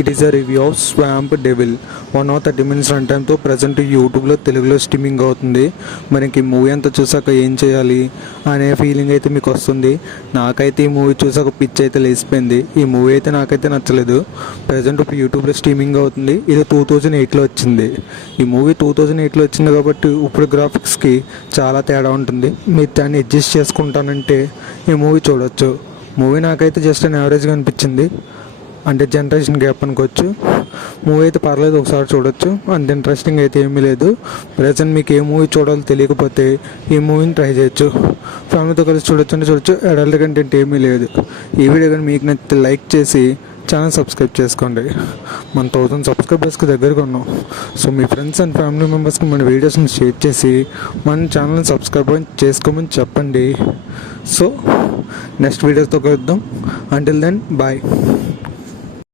It is a review of swamp devil 1 hour 30 minutes run టైంతో present యూట్యూబ్లో తెలుగులో streaming అవుతుంది. మనకి మూవీ అంతా చూసాక ఏం చేయాలి అనే ఫీలింగ్ అయితే మీకు వస్తుంది. నాకైతే ఈ మూవీ చూసాక పిచ్చి అయితే లేసిపోయింది. ఈ మూవీ అయితే నాకైతే నచ్చలేదు. ప్రజెంట్ ఇప్పుడు యూట్యూబ్లో స్ట్రీమింగ్ అవుతుంది. ఇది 2008లో వచ్చింది. ఈ మూవీ 2008లో వచ్చింది కాబట్టి ఇప్పుడు గ్రాఫిక్స్కి చాలా తేడా ఉంటుంది. మీరు దాన్ని అడ్జస్ట్ చేసుకుంటానంటే ఈ మూవీ చూడొచ్చు. మూవీ నాకైతే జస్ట్ అండ్ యావరేజ్గా అనిపించింది. అంటే జనరేషన్ గ్యాప్ అనుకోవచ్చు. మూవీ అయితే పర్లేదు, ఒకసారి చూడొచ్చు. అంత ఇంట్రెస్టింగ్ అయితే ఏమీ లేదు. ప్రజెంట్ మీకు ఏ మూవీ చూడాలో తెలియకపోతే ఈ మూవీని ట్రై చేయొచ్చు. ఫ్యామిలీతో కలిసి చూడొచ్చు అంటే చూడొచ్చు. అడల్ట్ కంటెంట్ ఏమీ లేదు. ఈ వీడియో కానీ మీకు నచ్చితే లైక్ చేసి ఛానల్ సబ్స్క్రైబ్ చేసుకోండి. మన 1000 సబ్స్క్రైబర్స్కి దగ్గరగా ఉన్నాం. So me friends and family మెంబర్స్కి మన వీడియోస్ని షేర్ చేసి మన ఛానల్ని సబ్స్క్రైబ్ చేసుకోమని చెప్పండి. సో నెక్స్ట్ వీడియోస్తో కలుద్దాం. Until then bye.